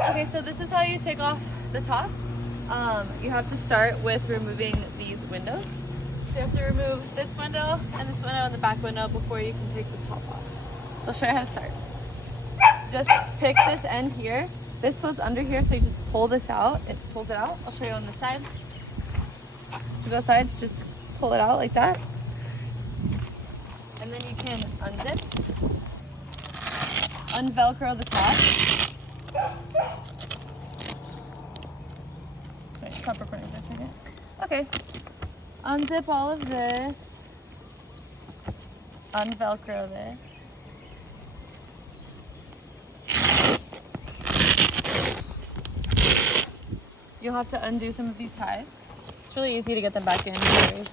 Okay, so this is how you take off the top. You have to start with removing these windows. So you have to remove this window and the back window before you can take the top off. So I'll show you how to start. Just pick this end here. This goes under here, so you just pull this out. It pulls it out. I'll show you on this side. To both sides, just pull it out like that. And then you can unzip, unvelcro the top. Wait, stop recording for a second. Okay, unzip all of this, unvelcro this. You'll have to undo some of these ties. It's really easy to get them back in. Anyways.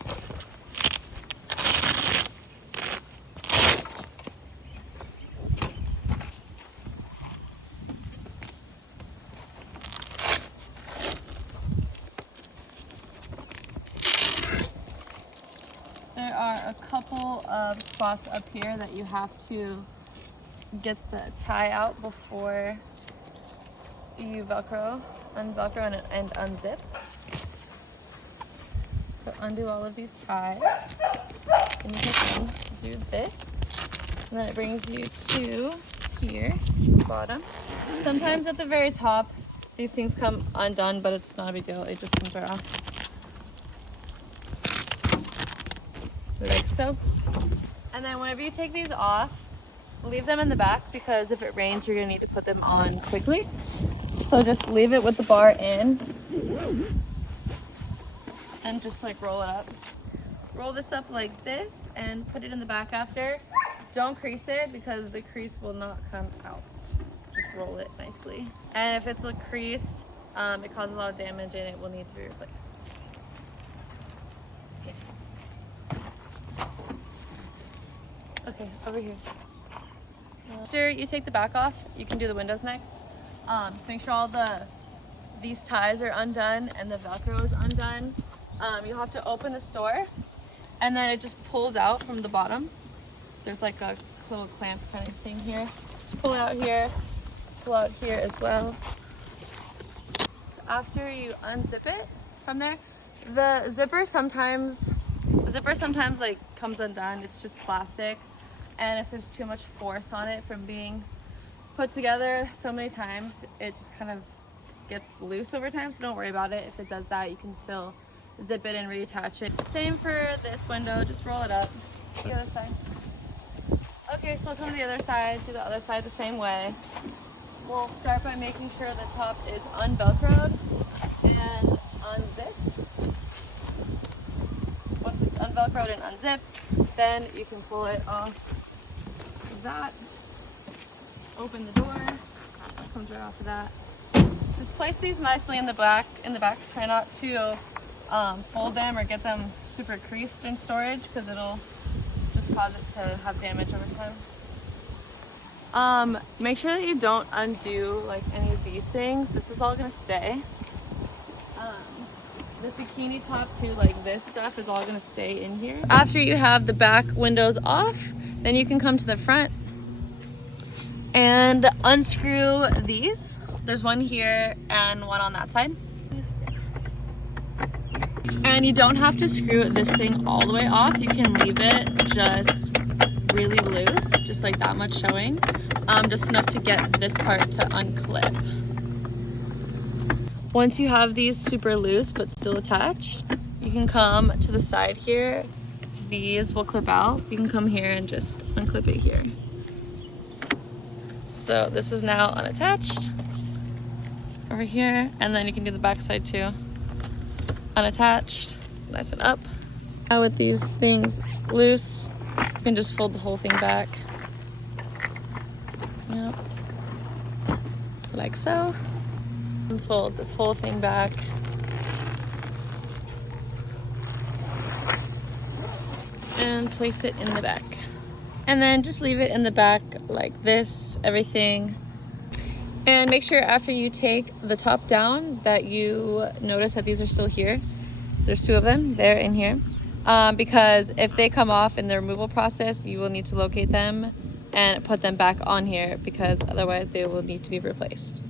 There are a couple of spots up here that you have to get the tie out before you unvelcro and unzip. So undo all of these ties, and you can do this, and then it brings you to here, bottom. Sometimes at the very top, these things come undone, but it's not a big deal. It just comes right off. Like so. And then whenever you take these off, leave them in the back, because if it rains, you're gonna need to put them on quickly. So just leave it with the bar in and just like roll it up. Roll this up like this and put it in the back after. Don't crease it, because the crease will not come out. Just roll it nicely. And if it's creased, it causes a lot of damage and it will need to be replaced. Okay, over here. After you take the back off, you can do the windows next. Just make sure all these ties are undone and the Velcro is undone. You'll have to open this door, and then it just pulls out from the bottom. There's like a little clamp kind of thing here. Just pull it out here, pull out here as well. So after you unzip it from there, the zipper sometimes like comes undone. It's just plastic, and if there's too much force on it from being put together so many times, it just kind of gets loose over time. So don't worry about it. If it does that, you can still zip it and reattach it. Same for this window, just roll it up. The other side. Okay, so we'll come to the other side, do the other side the same way. We'll start by making sure the top is unvelcroed and unzipped. Once it's unvelcroed and unzipped, then you can pull it off of that. Open the door, it comes right off of that. Just place these nicely in the back. Try not to fold them or get them super creased in storage, because it'll just cause it to have damage over time. Make sure that you don't undo like any of these things. This is all gonna stay. The bikini top too, like this stuff is all gonna stay in here. After you have the back windows off, then you can come to the front and unscrew these. There's one here and one on that side. And you don't have to screw this thing all the way off. You can leave it just really loose, just like that much showing, just enough to get this part to unclip. Once you have these super loose but still attached, you can come to the side here. These will clip out. You can come here and just unclip it here. So this is now unattached over here, and then you can do the back side too. Unattached, nice and up. Now with these things loose, you can just fold the whole thing back. Yep. Like so. And fold this whole thing back. And place it in the back. And then just leave it in the back like this, everything. And make sure after you take the top down that you notice that these are still here. There's two of them, they're in here. Because if they come off in the removal process, you will need to locate them and put them back on here, because otherwise they will need to be replaced.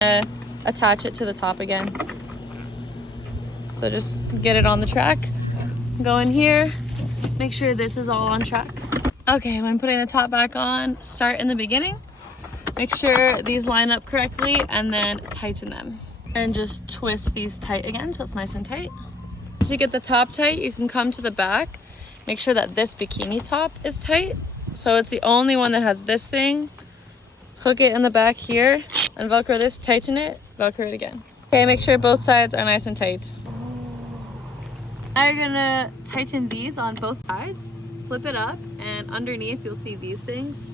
Attach it to the top again. So just get it on the track. Go in here. Make sure this is all on track. Okay, when putting the top back on, start in the beginning. Make sure these line up correctly and then tighten them. And just twist these tight again so it's nice and tight. Once you get the top tight, you can come to the back. Make sure that this bikini top is tight. So it's the only one that has this thing. Hook it in the back here and Velcro this, tighten it, Velcro it again. Okay, make sure both sides are nice and tight. Now you're gonna tighten these on both sides, flip it up, and underneath you'll see these things.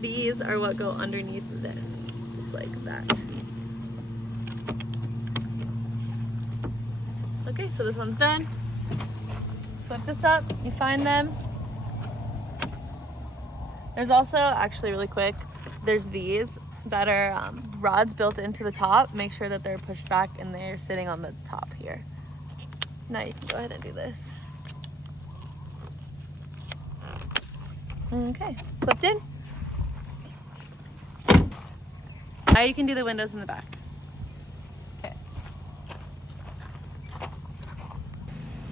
These are what go underneath this, just like that. Okay, so this one's done. Flip this up, you find them. There's also, actually really quick, there's these that are rods built into the top. Make sure that they're pushed back and they're sitting on the top here. Now you can go ahead and do this. Okay, flipped in. Now you can do the windows in the back. Okay.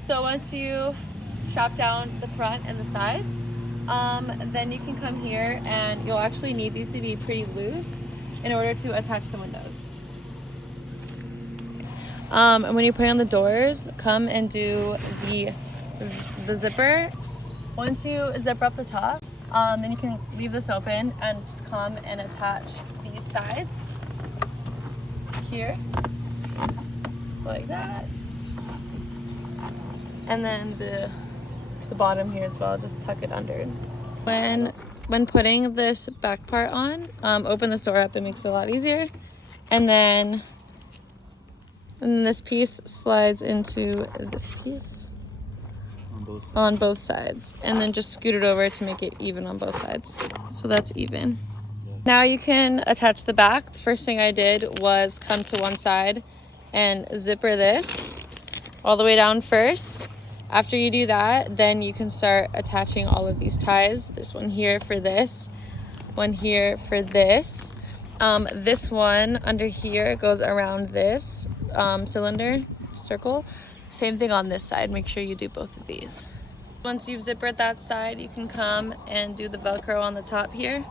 So once you strap down the front and the sides, then you can come here and you'll actually need these to be pretty loose in order to attach the windows. And when you're putting on the doors, come and do the zipper. Once you zip up the top, then you can leave this open and just come and attach these sides here, like that. And then the bottom here as well, just tuck it under. When putting this back part on, open this door up, it makes it a lot easier. And then this piece slides into this piece on both sides. And then just scoot it over to make it even on both sides. So that's even. Now you can attach the back. The first thing I did was come to one side and zipper this all the way down first. After you do that, then you can start attaching all of these ties. There's one here for this, one here for this. This one under here goes around this cylinder, circle. Same thing on this side. Make sure you do both of these. Once you've zippered that side, you can come and do the Velcro on the top here.